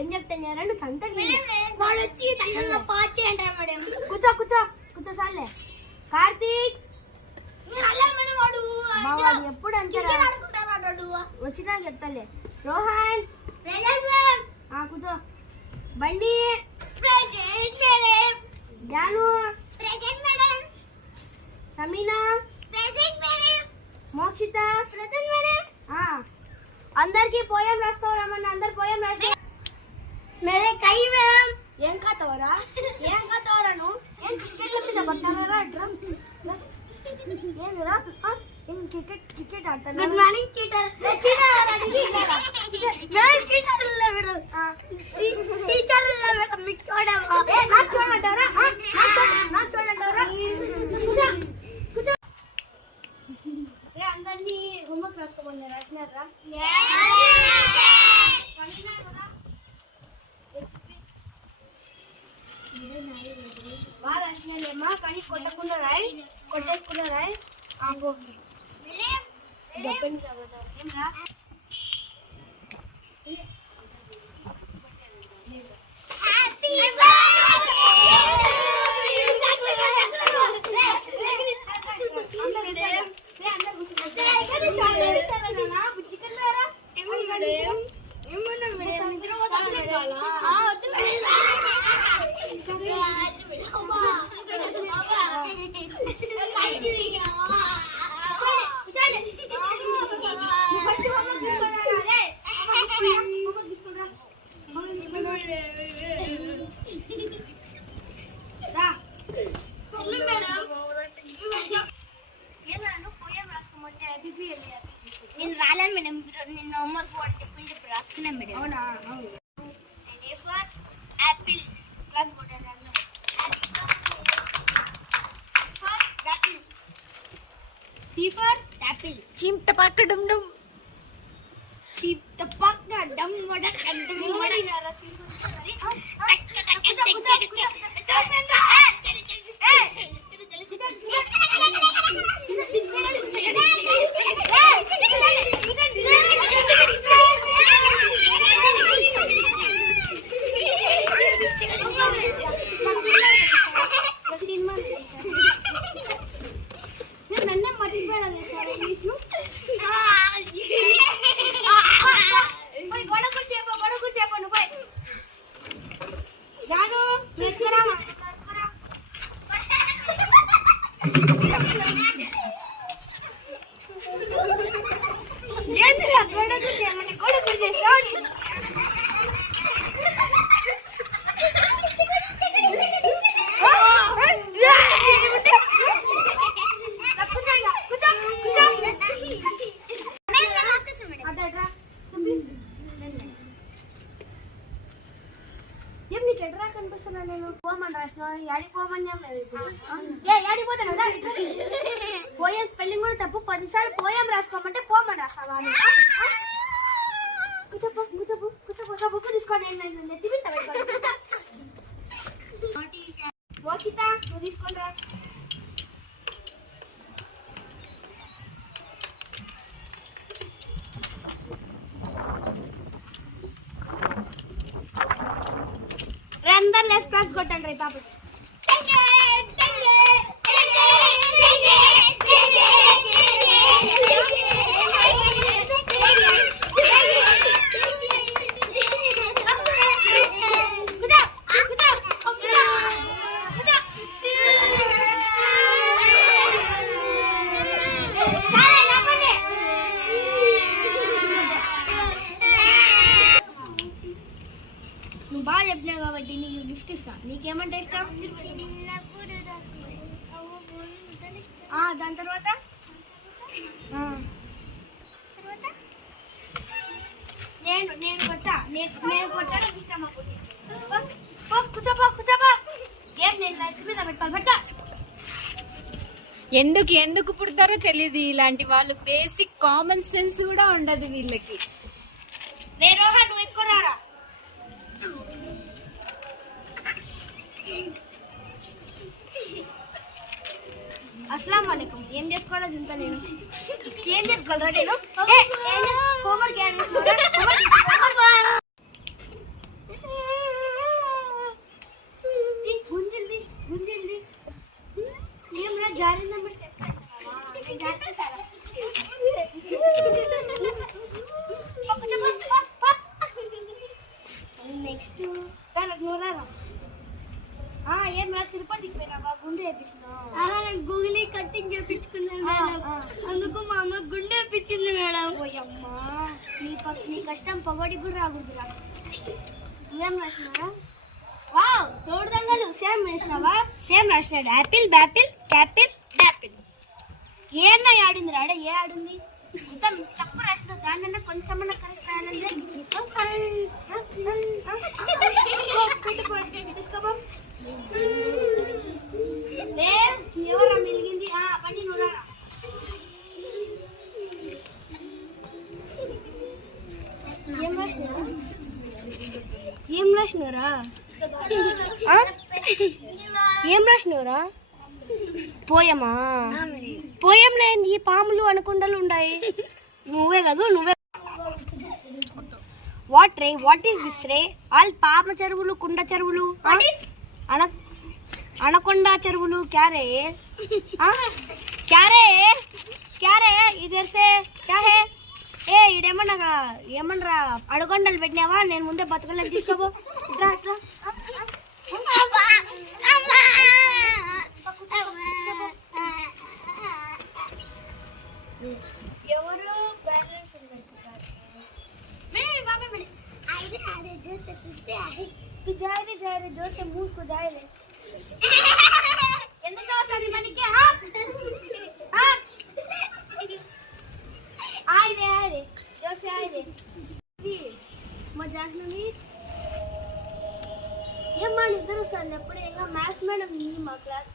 ఏం చెప్తాను రెండు సంతకి వాడు వచ్చి తల్లిలో పాచి అంటారు మేడం. కూర్చో కూర్చో కూర్చో సార్లే. కార్తీక్ మీరు అల్లారు మేడం. వాడు ఎప్పుడు అంతే వచ్చినా చెప్తాలే. రోహన్ కూర్చో. బండి జ్ఞాను సమీనా మోక్షిత అందరికి పోయం రాస్తావు రమ్మన్నా. అందరు పోయం రాస్తా. ఏం కాతావరా నువ్వు? ఏం క్రికెట్ల మీద పడతారా? ఏందిరా క్రికెట్ ఆడతాను. Good morning teacher. అందరినీ హోంవర్క్ రాసుకోమని రాసినారా? బాగా రాసినాలేమా, కానీ కొట్టకుండా రాయి. కొట్టేసుకున్నా రాయి. చెప్పండి ఏమరా నేను రాలేను మేడం. నిన్న హోంవర్క్ వాడు చెప్పి రాసుకున్నాం మేడం. అవునా? యాపిల్ క్లాస్ టపాక డమ్ డమ్ టపాక డమ్ వడక డమ్ వడక నన్నే మర్చిపోయాను ఇంగ్లీష్ను. గొడవ చెప్పను పోయి జాను ఎత్తుకురా. ఏందిరా గొడవ చేయమని గొడవ చేస్తావు? చెడ్రా కనిపిస్తున్నా నేను. పోమని రాసిన యాడికి పోమని యాడిపోతాను కదా. పోయే స్పెల్లింగ్ కూడా తప్పు. 10 సార్లు పోయం రాసుకోమంటే పోమని రాస్తావా? కూర్చోపో బుక్ తీసుకోండి. నేను నెత్తి మీద మోక్షిత నువ్వు తీసుకోండి రా. అందరు లెఫ్ట్ క్లాస్ కొట్టండి రే పాప. నువ్వు బాగా చెప్పినావు కాబట్టి నీకు గిఫ్ట్ ఇస్తా. నీకేమంటే ఇష్టం? దాని తర్వాత నేను కొట్టా. నేను కొట్టాను ఇష్టం. కూర్చోపో ఏం నేను లైఫ్ మీద పెట్టాలి. పెట్టా. ఎందుకు పుడతారో తెలియదు ఇలాంటి వాళ్ళు. బేసిక్ కామన్ సెన్స్ కూడా ఉండదు వీళ్ళకి. రే రోహన్ నువ్వు ఎత్తుకోరారా. అస్సలాం వాలేకుం. ఏం చేసుకోవాలో తింటా నేను. ఏం చేసుకోవాలరా నేను? హోంవర్క్ నెక్స్ట్ ఏం రా తిరుపతికి పోయినావా గుండె వేపించినావు గూగులీ కట్టింగ్ చేపించుకున్నాను మేడం అందుకు మా అమ్మ గుండె వేపించింది మేడం ఓయమ్మా నీ కష్టం పగోడికి కూడా రాకూడదురా నువ్వేం రాసినావా వావ్ తోడు దండలు సేమ్ రాసినావా సేమ్ రాసినాడు యాపిల్ బ్యాపిల్ క్యాపిల్ డాపిల్ ఏ అన్న ఆడింది రాడ ఏ ఆడింది మొత్తం తప్పు రాసిన దాన్నన్నా కొంచెమన్నా కరెక్ట్ రాయాలంటే తీసుకోబో లే ఎవరా మిలిగింది పని నువ్వు రా ఏం రాసినారా ఏం రాసినారా పోయమా పోయంలో ఏంది పాములు అనుకుండలు ఉన్నాయి నువ్వే కాదు నువ్వే వాట్ ఈస్ దిస్ రే ఆల్ పామ చెరువులు కుండ చెరువులు అనకొండ చెరువులు క్యారే క్యారే ఇదర్ సే క్యా హే ఏ ఏమన్నా అడగొండలు పెట్టినావా నేను ముందే బతుకలేదు తీసుకోబో ఇట్రా ఎవరు బ్యాలెన్స్ तू जा रहे जोर से मुंह को जा रहे ఎందుకు అవసరం మనకి आए जोर से आए मजाक नहीं ఏమ్మా నిద్ర వస్తుంది ఎప్పుడు ఇంకా మ్యాథ్స్ మేడం మా క్లాస్